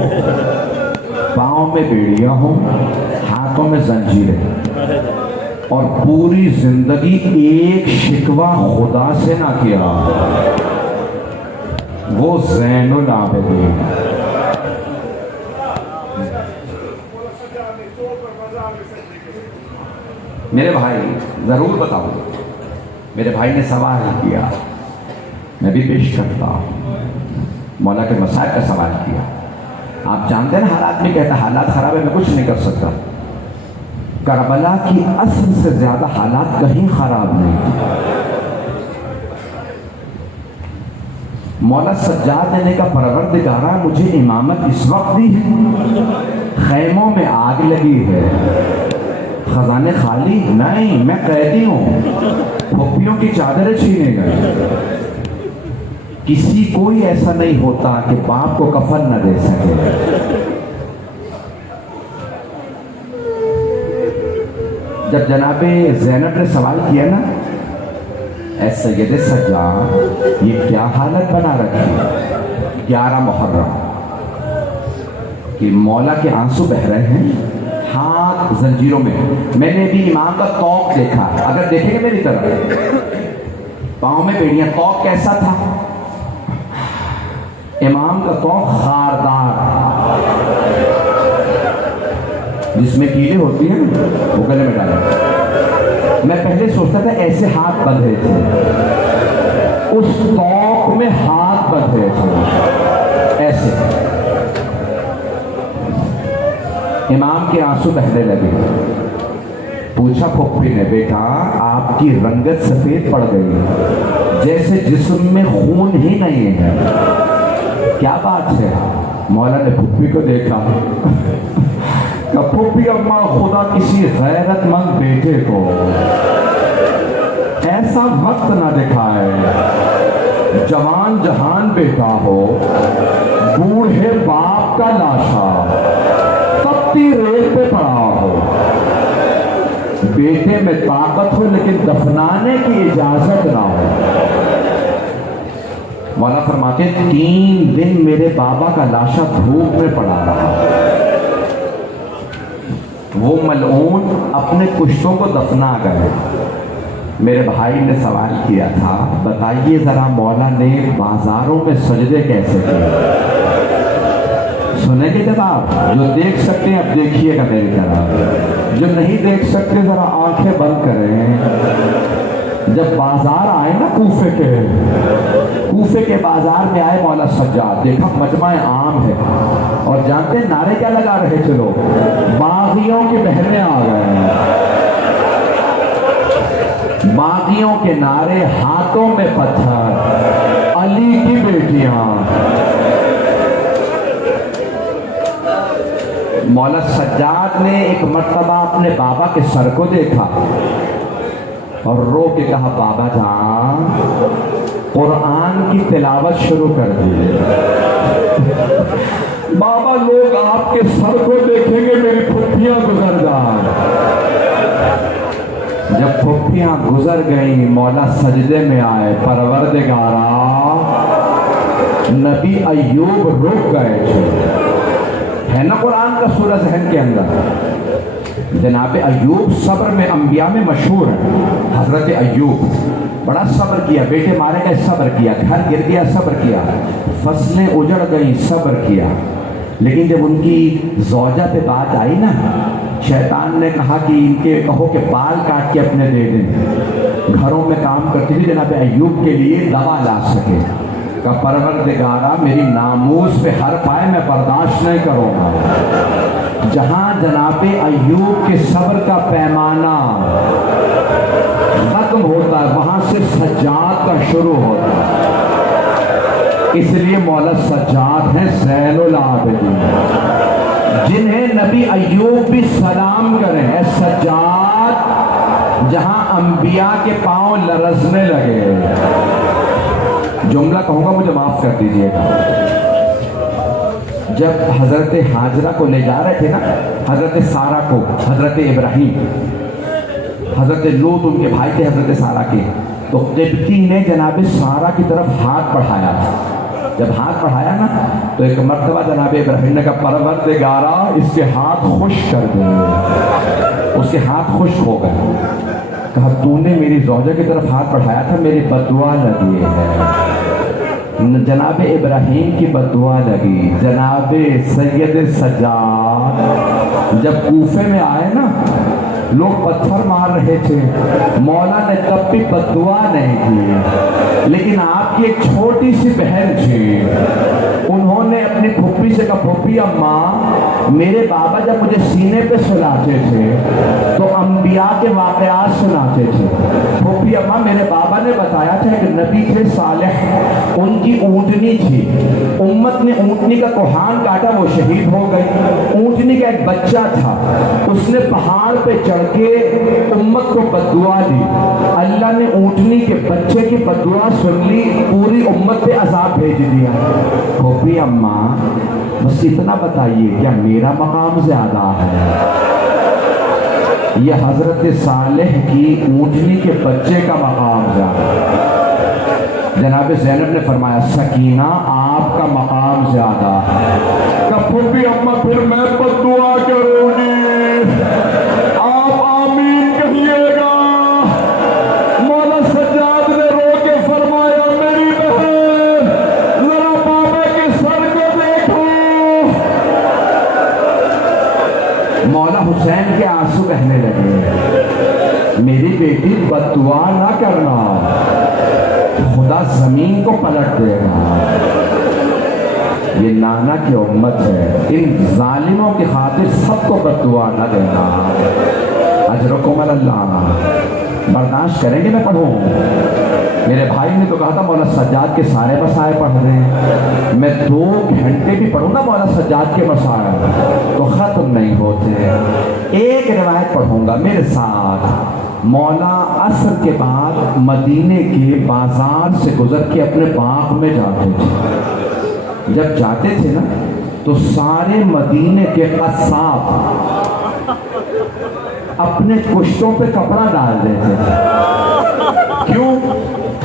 پاؤں میں بیڑیاں ہوں، ہاتھوں میں زنجیریں، اور پوری زندگی ایک شکوہ خدا سے نہ کیا، وہ زین العابدین. میرے بھائی ضرور بتاؤ، میرے بھائی نے سوال کیا، میں بھی پیش کرتا ہوں. مولا کے مسائل کا سوال کیا. آپ جانتے ہیں حالات میں کہتا حالات خراب ہے، میں کچھ نہیں کر سکتا. کربلا کی اصل سے زیادہ حالات کہیں خراب نہیں تھے. مولا سجاد نے کہا پروردگارا مجھے امامت اس وقت دی ہے، خیموں میں آگ لگی ہے، خزانے خالی نہیں، میں قیدی ہوں، پھپھیوں کی چادریں چھینے گئے. کسی کوئی ایسا نہیں ہوتا کہ باپ کو کفن نہ دے سکے. جب جناب زینب نے سوال کیا نا، اے سید سجاد یہ کیا حالت بنا رکھی، 11 محرم کہ مولا کے آنسو بہ رہے ہیں، ہاتھ زنجیروں میں. میں نے بھی امام کا توق دیکھا، اگر دیکھیں گے میری طرف، پاؤں میں بیڑیاں. توق کیسا تھا؟ امام کا توق خاردار، جس میں کیلیں ہوتی ہیں وہ گلے میں ڈالے. میں پہلے سوچتا تھا ایسے ہاتھ بندھے تھے، اس توق میں ہاتھ بندھے تھے ایسے. امام کے آنسو بہنے لگے. پوچھا پھپھی نے، بیٹا آپ کی رنگت سفید پڑ گئی جیسے جسم میں خون ہی نہیں ہے، کیا بات ہے؟ مولا نے پھپھی کو دیکھا کہ پھپھی اماں خدا کسی غیرت مند بیٹے کو ایسا وقت نہ دکھائے، جوان جہان بیٹا ہو، بوڑھے باپ کا لاشا تپتی ریت پہ پڑا ہو، بیٹے میں طاقت ہو لیکن دفنانے کی اجازت نہ ہو. مولا فرماتے 3 دن میرے بابا کا لاشا دھوپ میں پڑا رہا. وہ ملعون اپنے کشتوں کو دفنا گئے. میرے بھائی نے سوال کیا تھا، بتائیے ذرا مولا نے بازاروں میں سجدے کیسے کیے؟ سنیں گے کتاب؟ جو دیکھ سکتے ہیں اب دیکھیے گا میری طرح، جو نہیں دیکھ سکتے ذرا آنکھیں بند کریں. جب بازار آئے نا کوفے کے بازار میں آئے مولا سجاد، دیکھا مجمع عام ہے، اور جانتے ہیں نعرے کیا لگا رہے تھے لوگ؟ باغیوں کی بہنیں آ گئے ہیں. باغیوں کے نعرے، ہاتھوں میں پتھر، علی کی بیٹیاں. مولا سجاد نے ایک مرتبہ اپنے بابا کے سر کو دیکھا اور رو کے کہا، بابا جان قرآن کی تلاوت شروع کر دی. بابا لوگ آپ کے سر کو دیکھیں گے، میری پھپھیاں گزر جائیں. جب پھپھیاں گزر گئیں مولا سجدے میں آئے، پروردگارا نبی ایوب رک گئے تھے. ہے نا قرآن کا سورہ ذہن کے اندر، جناب ایوب صبر میں انبیاء میں مشہور ہے. حضرت ایوب بڑا صبر کیا، بیٹے مارے گئے صبر کیا، گھر گر گیا صبر کیا، فصلیں اجڑ گئیں صبر کیا. لیکن جب ان کی زوجہ پہ بات آئی نا، شیطان نے کہا کہ ان کے کہو کہ بال کاٹ کے اپنے دے دیں. گھروں میں کام کرتی تھی جناب ایوب کے لیے دوا لا سکے. کہ پروردگارا میری ناموس پہ حرف آئے میں برداشت نہیں کروں گا. جہاں جناب ایوب کے صبر کا پیمانہ ختم ہوتا ہے وہاں سے سجاد کا شروع ہوتا ہے. اس لیے مولا سجاد ساتھ ہیں زین العابدین، جنہیں نبی ایوب بھی سلام کریں، اے سجاد جہاں انبیاء کے پاؤں لرزنے لگے۔ جملہ کہوں گا مجھے معاف کر دیجئے گا، جب حضرت ہاجرہ کو لے جا رہے تھے نا، حضرت سارہ کو، حضرت ابراہیم، حضرت لوط ان کے بھائی تھے حضرت سارہ کے، تو قبطی نے جناب سارہ کی طرف ہاتھ بڑھایا۔ جب ہاتھ بڑھایا نا تو ایک مرتبہ جناب ابراہیم نے کہا پروردگارا اس کے ہاتھ خشک کر دے، اس کے ہاتھ خشک ہو گئے۔ کہا تو نے میری زوجہ کی طرف ہاتھ بڑھایا تھا، میری بددعا لگی ہے۔ جناب ابراہیم کی بددعا لگی۔ جناب سید سجاد جب کوفے میں آئے نا، لوگ پتھر مار رہے تھے، مولا نے تب بھی بددعا نہیں کی، لیکن آپ کی ایک چھوٹی سی بہن تھی، انہوں نے اپنی پھوپھی سے کہا پھوپھی اماں میرے بابا جب مجھے سینے پہ سلاتے تھے تو انبیاء کے واقعات سناتے تھے۔ پھوپھی اماں میرے بابا نے بتایا تھا کہ نبی تھے صالح، ان کی اونٹنی تھی، امت نے اونٹنی کا کوہان کاٹا، وہ شہید ہو گئی۔ اونٹنی کا ایک بچہ تھا، اس نے پہاڑ پہ چڑھ کے امت کو بددعا دی، اللہ نے اونٹنی کے بچے کی بددعا سن لی، پوری امت پہ عذاب بھیج دیا۔ پھوپھی اماں بس اتنا بتائیے کیا میرا مقام زیادہ ہے؟ یہ حضرت صالح کی اونٹنی کے بچے کا مقام زیادہ ہے۔ جناب زینب نے فرمایا سکینہ آپ کا مقام زیادہ ہے۔ کہ پھوپھی اماں پھر میں بددعا کروں گی، آپ آمین کہیے گا۔ مولا سجاد نے رو کے فرمایا میری بہن ذرا بابا کے سر کو دیکھو۔ مولا حسین کے آنسو بہنے لگے، میری بیٹی بددعا نہ کرنا، خدا زمین کو پلٹ دے گا۔ یہ نانا کی امت ہے، ان ظالموں کی خاطر سب کو بددعا نہ دینا۔ اجرکم اللہ، برداشت کریں گے میں پڑھوں؟ میرے بھائی نے تو کہا تھا مولا سجاد کے سارے مسائل پڑھ رہے ہیں، میں 2 گھنٹے بھی پڑھوں نا مولا سجاد کے مسائل تو ختم نہیں ہوتے۔ ایک روایت پڑھوں گا میرے ساتھ۔ مولا عصر کے بعد مدینے کے بازار سے گزر کے اپنے باغ میں جاتے تھے۔ جب جاتے تھے نا تو سارے مدینے کے قصاب اپنے کشتوں پہ کپڑا ڈال دیتے تھے۔ کیوں؟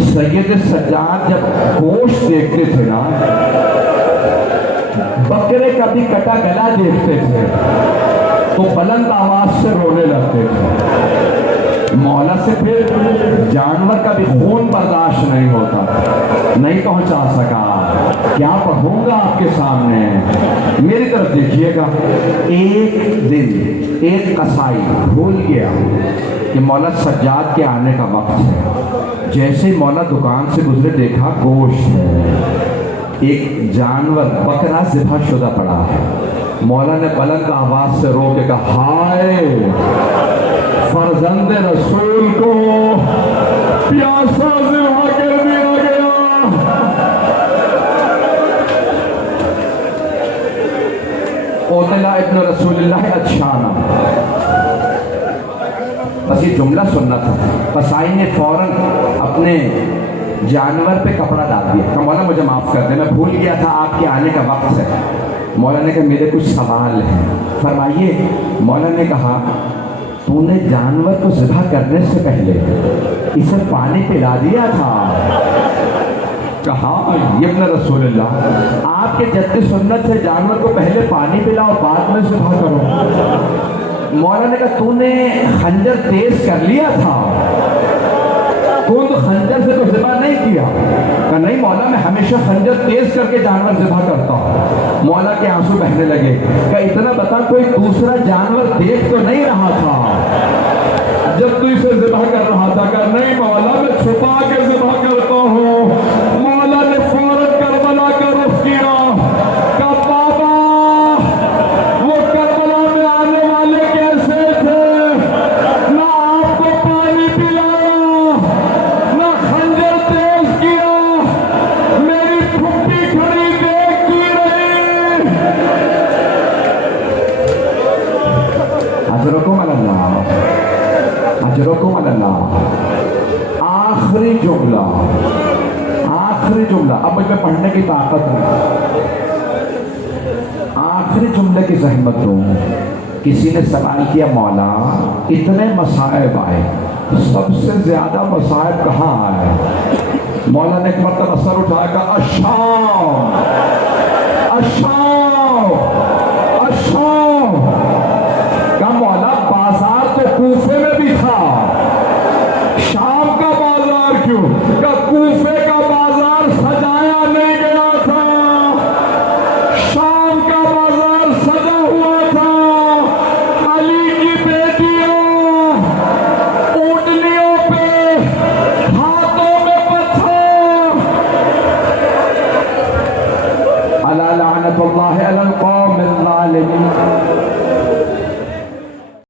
سید سجاد جب گوشت دیکھتے تھے نا، بکرے کا بھی کٹا گلا دیکھتے تھے تو بلند آواز سے رونے لگتے تھے۔ مولا سے پھر جانور کا بھی خون برداشت نہیں ہوتا، نہیں پہنچا سکا۔ کیا پڑھوں گا آپ کے سامنے؟ میری طرف دیکھیے گا۔ ایک دن ایک قصائی بھول گیا کہ مولا سجاد کے آنے کا وقت ہے، جیسے مولا دکان سے گزرے دیکھا گوشت ہے، ایک جانور بکرا ذبح شدہ پڑا ہے۔ مولا نے بلند آواز سے رو کے کہا ہائے فرزند رسول کو پیاسا ذبح کر دیا گیا۔ اوتلا ابن رسول اللہ اچھانا، بس یہ جملہ سننا تھا۔ قصائی نے فوراً اپنے جانور پہ کپڑا ڈال دیا کہ مولا مجھے معاف کر دیں، میں بھول گیا تھا آپ کے آنے کا وقت ہے۔ مولا نے کہا میرے کچھ سوال ہیں، فرمائیے۔ مولا نے کہا تو نے جانور کو ذبح کرنے سے پہلے اسے پانی پلا دیا تھا؟ کہا ابن رسول اللہ آپ کے جد سنت سے جانور کو پہلے پانی پلاؤ بعد میں ذبح کرو۔ مولا نے کہا تو نے خنجر تیز کر لیا تھا؟ تو خنجر سے تو ذبح نہیں کیا؟ کہ نہیں مولا میں ہمیشہ خنجر تیز کر کے جانور ذبح کرتا ہوں۔ مولا کے آنسو بہنے لگے کہ اتنا بتا کوئی دوسرا جانور دیکھ تو نہیں رہا تھا جب تو اسے ذبح کر رہا تھا؟ کہ نہیں مولا میں چھپا کے ذبح کرتا ہوں۔ مولا نے فوراً کربلا کا رخ کیا کہ بابا وہ کربلا میں آنے والے کیسے تھے؟ نہ آپ کو پانی پلایا، نہ خنجر تیز کیا، میری پھپھی کھڑی دیکھتی رہی اجرکم علی اللہ. آخری جملہ، آخری جملہ، اب مجھ میں پڑھنے کی طاقت ہے. آخری جملے کی زحمت دوں. کسی نے سوال کیا مولا اتنے مصائب آئے، سب سے زیادہ مصائب کہاں آئے؟ مولا نے ایک مرتبہ سر اٹھایا کہا الشام، الشام